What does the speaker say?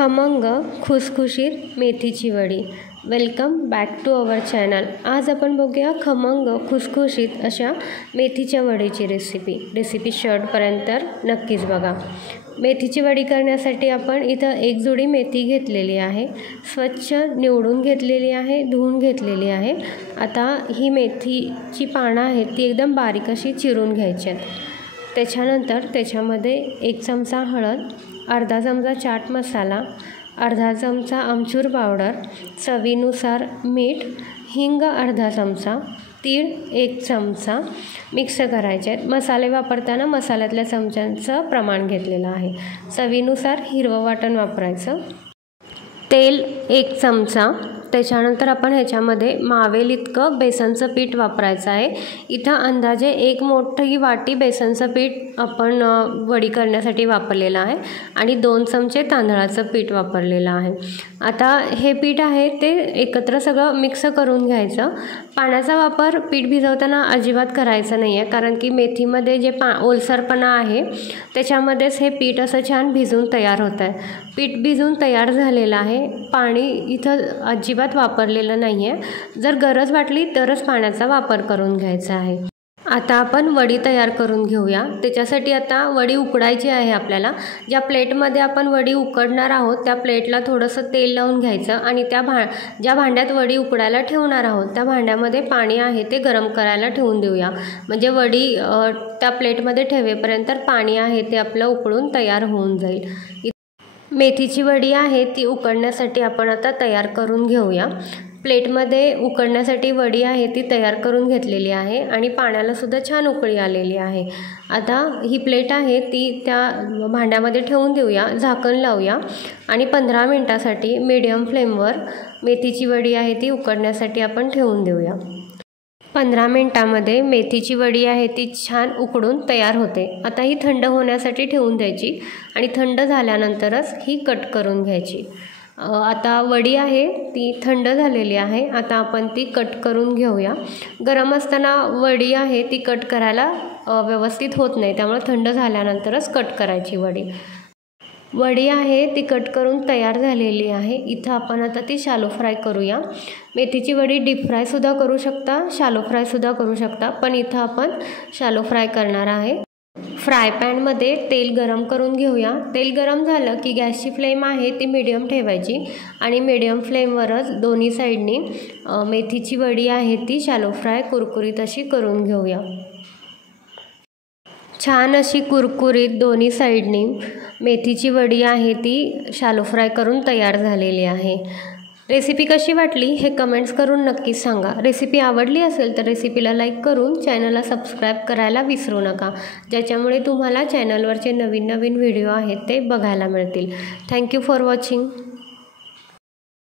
खमंग खुसखुशीत मेथीची वडी। Welcome back to our channel. आज आपण बघूया खमंग खुसखुशीत अशा मेथीच्या वडीची रेसिपी शेवटपर्यंत नक्कीच बघा। मेथीची वडी करण्यासाठी आपण इथं एक जोडी मेथी घेतलेली आहे, स्वच्छ निवडून घेतलेली आहे, धुवून घेतलेली आहे। आता ही मेथीची पानं आहेत ती एकदम बारीक अशी चिरून घ्यायची आहेत। त्याच्यानंतर त्याच्यामध्ये 1 चमचा हळद, अर्धा चमचा चाट मसाला, अर्धा चमचा आमचूर पावडर, चवीनुसार मीठ, हिंग अर्धा चमचा, तीळ 1 चमचा मिक्स करायचे आहेत। मसाले वापरताना मसाल्यातल्या चमच्यांचं प्रमाण घेतलेलं आहे। चवीनुसार हिरवं वाटण वापरायचं, तेल 1 चमचा। त्याच्यानंतर आपण ह्याच्यामध्ये मावेल इतकं बेसनचं पीठ वापरायचं आहे। इथं अंदाजे 1 मोठी वाटी बेसनचं पीठ आपण वडी करण्यासाठी वापरलेलं आहे आणि 2 चमचे तांदळाचं पीठ वापरलेलं आहे। आता हे पीठ आहे ते एकत्र सगळं मिक्स करून घ्यायचं। पाण्याचा वापर पीठ भिजवताना अजिबात करायचा नाही आहे, कारण की मेथीमध्ये जे ओलसरपणा आहे त्याच्यामध्येच हे पीठ असं छान भिजून तयार होतं आहे। पीठ भिजून तयार झालेलं आहे, पाणी इथं अजिबात वापरलेलं नाही आहे। जर गरज वाटली तरच पाण्याचा वापर करून घ्यायचा आहे। आता आपण वडी तयार करून घेऊया। त्याच्यासाठी आता वडी उकडायची आहे आपल्याला। ज्या प्लेटमध्ये आपण वडी उकडणार आहोत त्या प्लेटला थोडंसं तेल लावून घ्यायचं आणि ज्या भांड्यात वडी उकडायला ठेवणार आहोत त्या भांड्यामध्ये पाणी आहे ते गरम करायला ठेवून देऊया। म्हणजे वडी त्या प्लेटमध्ये ठेवेपर्यंत पाणी आहे ते आपलं उकळून तयार होऊन जाईल। मेथीची वडी आहे ती उकडण्यासाठी आपण आता तयार करून घेऊया। प्लेटमध्ये उकडण्यासाठी वडी आहे ती तयार करून घेतलेली आहे आणि पाण्याला सुद्धा छान उकळी आलेली आहे। आता ही प्लेट आहे ती त्या भांड्यामध्ये ठेवून देऊया, झाकण लावूया आणि 15 मिनिटासाठी मीडियम फ्लेमवर मेथीची वडी आहे ती उकडण्यासाठी आपण ठेवून देऊया। 15 मिनिटांमध्ये मेथीची वडी आहे ती छान उकडून तयार होते। आता ही थंड होण्यासाठी ठेवून द्यायची आणि थंड झाल्यानंतरच ही कट करून घ्यायची। आता वडी आहे ती थंड झालेली आहे, आता आपण ती कट करून घेऊया। गरम असताना वडी आहे ती कट करायला व्यवस्थित होत नाही, त्यामुळे थंड झाल्यानंतरच कट करायची वडी आहे ती कट करून तयार झालेली आहे। इथं आपण आता ती शॅलो फ्राय करूया। मेथीची वडी डीप फ्रायसुद्धा करू शकता, शॅलो फ्रायसुद्धा करू शकता, पण इथं आपण शॅलो फ्राय करणार आहे। फ्राय पॅनमध्ये तेल गरम करून घेऊया। तेल गरम झालं की गॅसची फ्लेम आहे ती मीडियम ठेवायची आणि मीडियम फ्लेमवरच दोन्ही साईडनी मेथीची वडी आहे ती शॅलो फ्राय कुरकुरीत अशी करून घेऊया। छान अशी कुरकुरीत दोन्ही साईडनी मेथीची वडी आहे ती शॅलो फ्राय करून तयार झालेली आहे। रेसिपी कशी वाटली हे कमेंट्स करून नक्कीच सांगा। रेसिपी आवडली असेल तर रेसिपीला लाईक करून चॅनलला सबस्क्राईब करायला विसरू नका, ज्याच्यामुळे तुम्हाला चॅनलवरचे नवीन व्हिडिओ आहेत ते बघायला मिळतील। Thank you for watching.